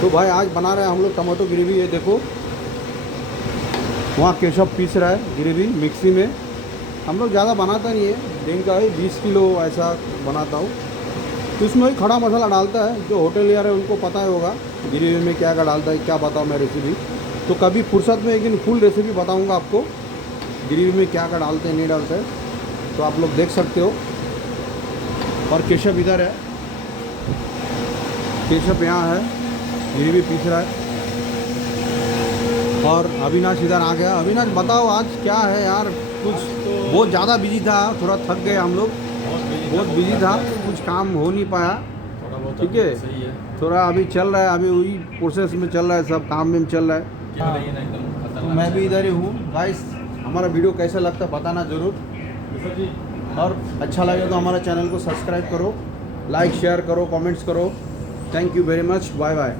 तो भाई आज बना रहे हैं हम लोग टमाटो ग्रेवी। ये देखो वहाँ केशव पीस रहा है ग्रेवी मिक्सी में। हम लोग ज़्यादा बनाता नहीं है, दिन का ही 20 किलो ऐसा बनाता हूँ। तो इसमें ही खड़ा मसाला डालता है, जो होटल यार है उनको पता ही होगा ग्रेवी में क्या क्या डालता है। क्या बताऊँ मैं रेसिपी, तो कभी फुर्सत में एक दिन फुल रेसिपी बताऊँगा आपको ग्रेवी में क्या क्या डालते हैं नहीं डालते हैं, तो आप लोग देख सकते हो। और केशव इधर है, केशव यहाँ है, ग्रेवी पीस रहा है। और अविनाश इधर आ गया। अविनाश बताओ आज क्या है यार, कुछ बहुत ज़्यादा बिजी था, थोड़ा थक गए हम लोग, बहुत बिजी था, कुछ काम हो नहीं पाया। थोड़ा बहुत ठीक है, सही है। थोड़ा अभी चल रहा है, अभी वही प्रोसेस में चल रहा है, सब काम में चल रहा है। क्या रही है ना एकदम तो खतरनाक। मैं भी इधर ही हूँ गाइस। हमारा वीडियो कैसा लगता है बताना ज़रूर, जी। और अच्छा लगे तो हमारा चैनल को सब्सक्राइब करो, लाइक शेयर करो, कमेंट्स करो। Thank you very much, bye bye.